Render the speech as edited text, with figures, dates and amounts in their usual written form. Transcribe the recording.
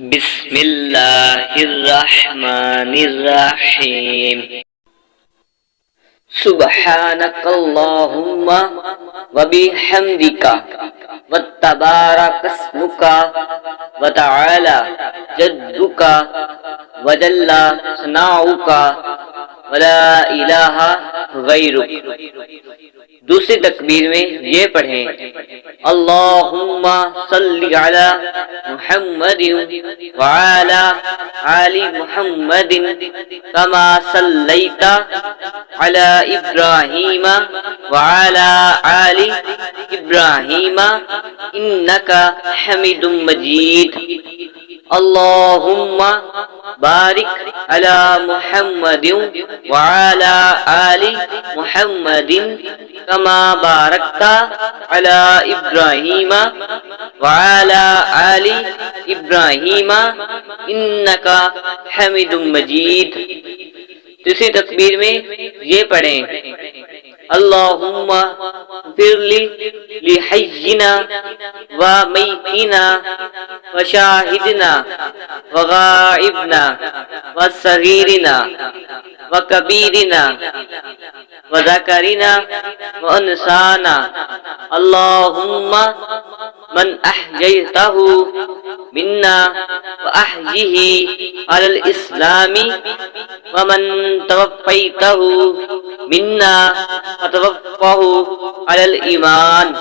بسم اللہ الرحمن الرحیم سبحانک اللہم وبحمدک وتبارک اسمک وتعالی جدک وجل ثناؤک ولا الہ غیرک۔ دوسری تکبیر میں یہ پڑھیں اللہم صلی علی محمد وعلی آل محمد کما صلیت علی ابراہیم وعلی آل ابراہیم انکا حمید مجید۔ اللہم بارک علی محمد وعلی آل محمد کما بارکت علی ابراہیم وعلی آل ابراہیم انکا حمید مجید۔ تیسری تکبیر میں یہ پڑھیں اللہم اغفر لحینا ومیتنا وشاہدنا وغائبنا وصغیرنا وکبیرنا وذکرنا وانسانا اللہم من احییتہ منا فاحیہ علی الاسلام ومن توفیتہ منا فتوفہ علی الایمان۔